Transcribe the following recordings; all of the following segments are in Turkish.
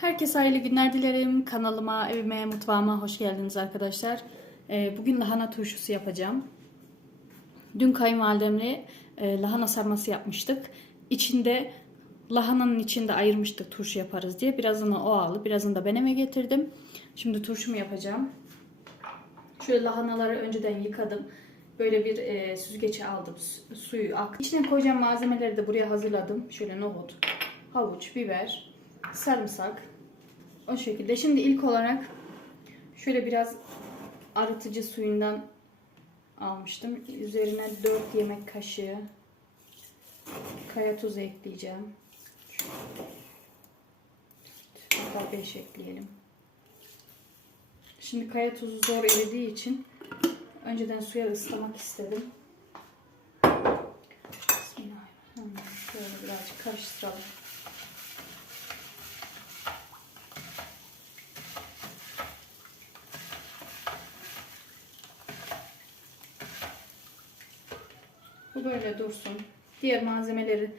Herkese hayırlı günler dilerim. Kanalıma, evime, mutfağıma hoş geldiniz arkadaşlar. Ee, Bugün lahana turşusu yapacağım. Dün kayınvalidemle e, lahana sarması yapmıştık. İçinde lahananın içinde ayırmıştık turşu yaparız diye. Birazını o aldı, birazını da ben eve getirdim. Şimdi turşumu yapacağım. Şöyle lahanaları önceden yıkadım. Böyle bir e, süzgece aldım. Su- Suyu aktı. İçine koyacağım malzemeleri de buraya hazırladım. Şöyle nohut, havuç, biber, sarımsak. O şekilde. Şimdi ilk olarak şöyle biraz arıtıcı suyundan almıştım. Üzerine 4 yemek kaşığı kaya tuzu ekleyeceğim. Hatta 5 ekleyelim. Şimdi kaya tuzu zor eridiği için önceden suya ıslamak istedim. Bismillahirrahmanirrahim. Şöyle birazcık karıştıralım. Bu böyle dursun. Diğer malzemeleri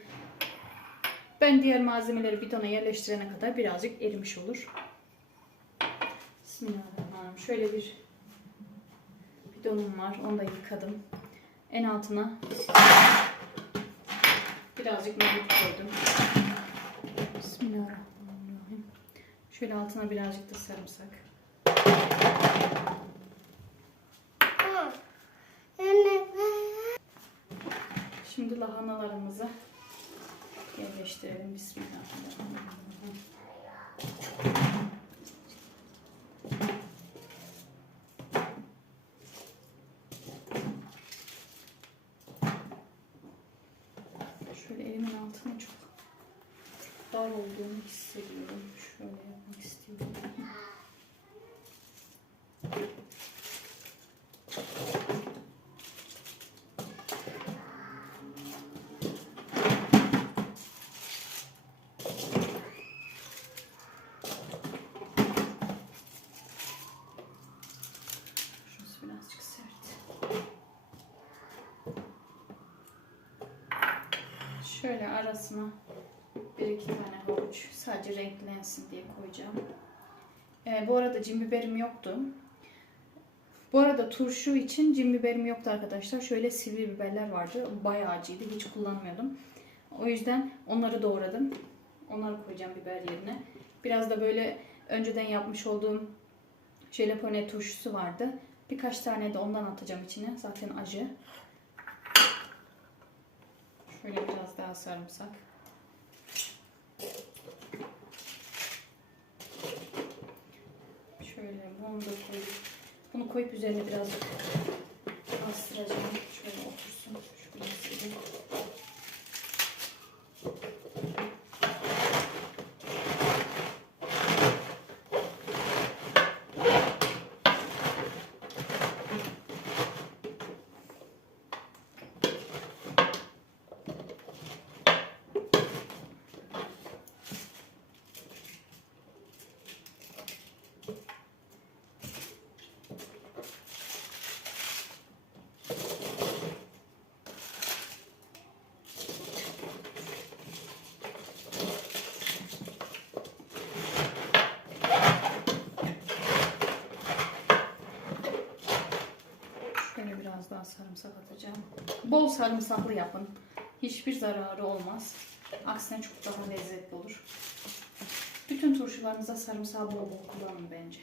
ben diğer malzemeleri bidona yerleştirene kadar birazcık erimiş olur. Bismillahirrahmanirrahim. Şöyle bir bidonum var. Onu da yıkadım. En altına birazcık nohut koydum. Bismillahirrahmanirrahim. Şöyle altına birazcık da sarımsak. Şimdi lahanalarımızı yerleştirelim. Bismillahirrahmanirrahim. Şöyle elimin altına çok dar olduğunu hissediyorum. Şöyle yapmak istiyorum. Şurası birazcık sert. Şöyle arasına bir iki tane havuç sadece renklensin diye koyacağım. Ee, bu arada cin biberim yoktu. Bu arada turşu için cin biberim yoktu arkadaşlar. Şöyle sivri biberler vardı. Bayağı acıydı. Hiç kullanmıyordum. O yüzden onları doğradım. Onları koyacağım biber yerine. Biraz da böyle önceden yapmış olduğum jelapone turşusu vardı. Birkaç tane de ondan atacağım içine. Zaten acı. Şöyle biraz daha sarımsak. Şöyle bunu da koyup bunu koyup üzerine biraz bastıracağım. Şöyle otursun. Şuraya sileyim. Şöyle biraz daha sarımsak atacağım. Bol sarımsaklı yapın. Hiçbir zararı olmaz. Aksine çok daha lezzetli olur. Bütün turşularınıza sarımsağı bol bol kullanın bence.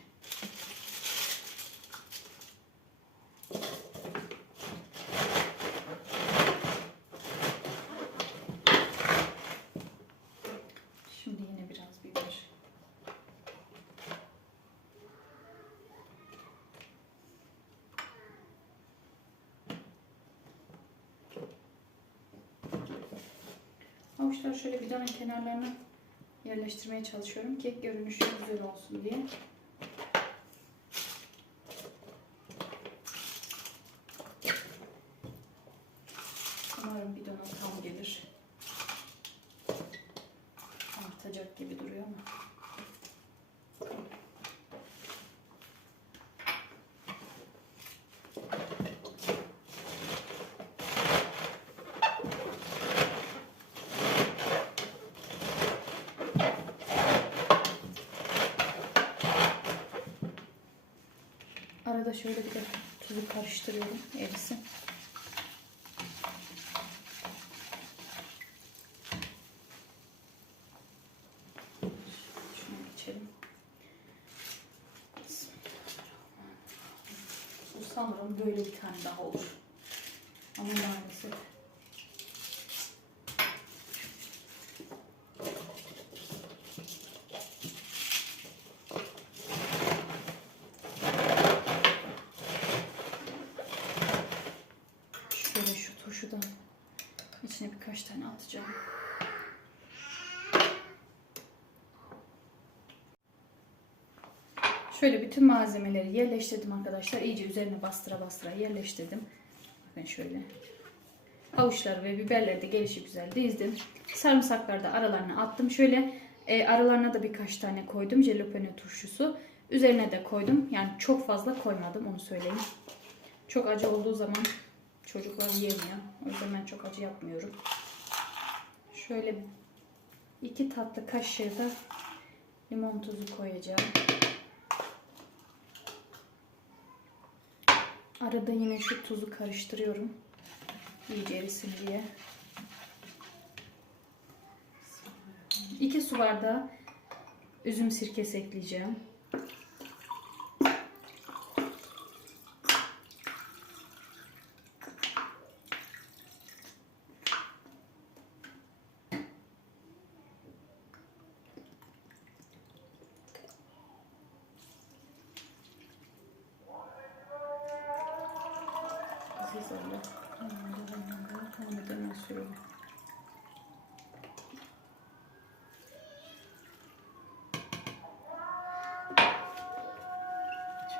Şimdi yine biraz biber. Havuçları şöyle bidonun kenarlarına yerleştirmeye çalışıyorum ki görünüşü güzel olsun diye. Arada şöyle bir de tuzu karıştırıyorum erisin. Sanırım böyle bir tane daha olur. Ama maalesef. Şöyle şu turşudan içine birkaç tane atacağım. Şöyle bütün malzemeleri yerleştirdim arkadaşlar. İyice üzerine bastıra bastıra yerleştirdim. Bakın şöyle. Havuçları ve biberleri de gelişi güzel dizdim. Sarımsakları da aralarına attım. Şöyle e, aralarına da birkaç tane koydum. Jalapeno turşusu. Üzerine de koydum. Yani çok fazla koymadım onu söyleyeyim. Çok acı olduğu zaman çocuklar yiyemiyor. O yüzden ben çok acı yapmıyorum. Şöyle iki tatlı kaşığı da limon tuzu koyacağım. Arada yine şu tuzu karıştırıyorum. İyice erisin diye. İki su bardağı üzüm sirkesi ekleyeceğim.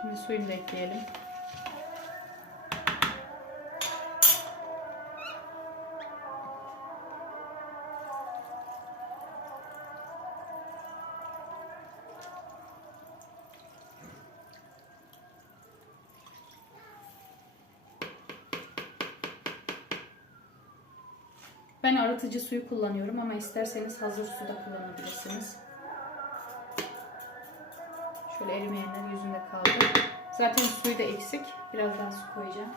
Şimdi suyunu da ekleyelim. Ben arıtıcı suyu kullanıyorum ama isterseniz hazır su da kullanabilirsiniz. Şöyle erimeyenler yüzünde kaldı. Zaten suyu da eksik. Biraz daha su koyacağım.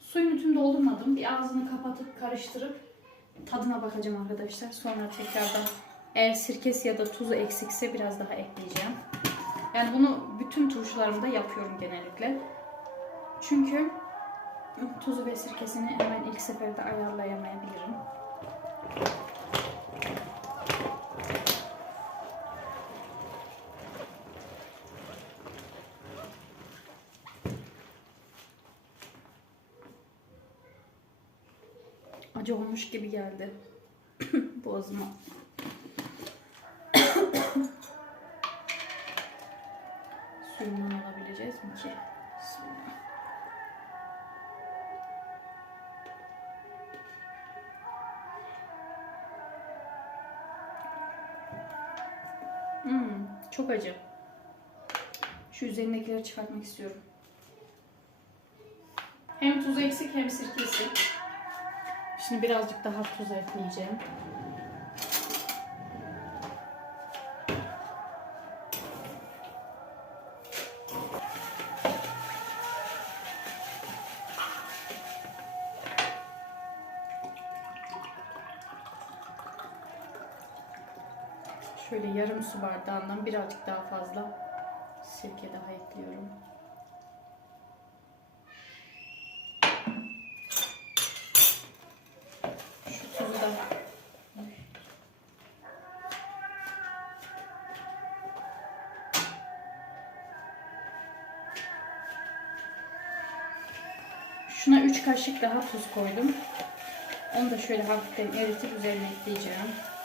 Suyunu tüm doldurmadım. Bir ağzını kapatıp karıştırıp tadına bakacağım arkadaşlar. Sonra tekrardan eğer sirkesi ya da tuzu eksikse biraz daha ekleyeceğim. Yani bunu bütün turşularımda yapıyorum genellikle. Çünkü tuzu ve sirkesini hemen ilk seferde ayarlayamayabilirim. Acı olmuş gibi geldi boğazıma. Suyundan alabileceğiz mi ki? Çok acı. Şu üzerindekileri çıkartmak istiyorum. Hem tuzu eksik hem sirkesi. Şimdi birazcık daha tuz ekleyeceğim. Şöyle yarım su bardağından birazcık daha fazla sirke daha ekliyorum. Şu tuzu da Şuna 3 kaşık daha tuz koydum. Onu da şöyle hafiften eritip üzerine ekleyeceğim.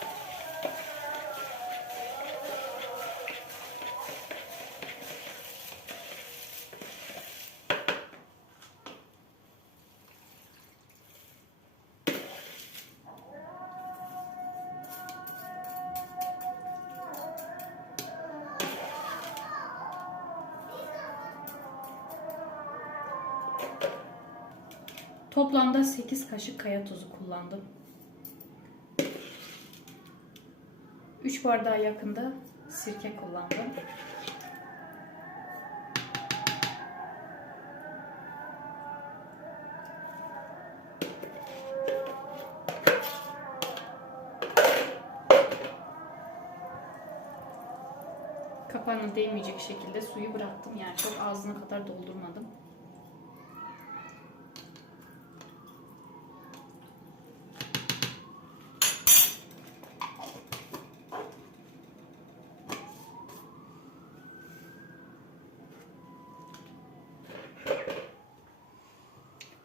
Toplamda 8 kaşık kaya tuzu kullandım. 3 bardağa yakında sirke kullandım. Kapağına değmeyecek şekilde suyu bıraktım. Yani çok ağzına kadar doldurmadım.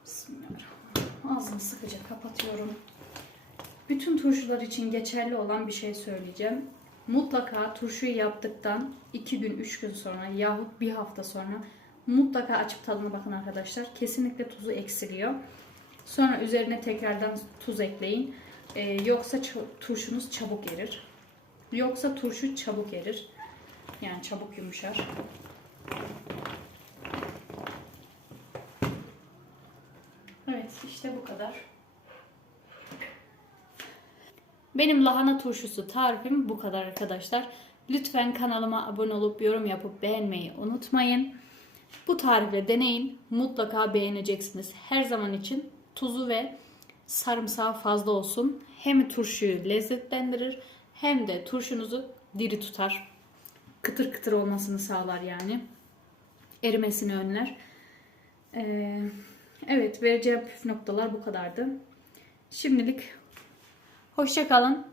Bismillahirrahmanirrahim. Ağzını sıkıca kapatıyorum. Bütün turşular için geçerli olan bir şey söyleyeceğim. Mutlaka turşuyu yaptıktan 2 gün 3 gün sonra yahut bir hafta sonra mutlaka açıp tadına bakın arkadaşlar. Kesinlikle tuzu eksiliyor. Sonra üzerine tekrardan tuz ekleyin. Ee, yoksa turşunuz çabuk erir. Yoksa turşu çabuk erir. Yani çabuk yumuşar. Evet işte bu kadar. Benim lahana turşusu tarifim bu kadar arkadaşlar. Lütfen kanalıma abone olup yorum yapıp beğenmeyi unutmayın. Bu tarifle deneyin. Mutlaka beğeneceksiniz. Her zaman için tuzu ve sarımsağı fazla olsun. Hem turşuyu lezzetlendirir hem de turşunuzu diri tutar. Kıtır kıtır olmasını sağlar yani. Erimesini önler. Ee, evet vereceğim püf noktalar bu kadardı. Şimdilik Hoşça kalın.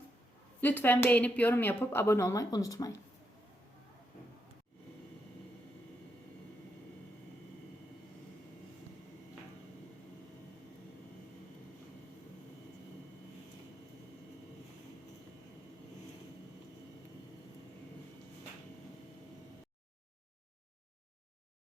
Lütfen beğenip yorum yapıp abone olmayı unutmayın.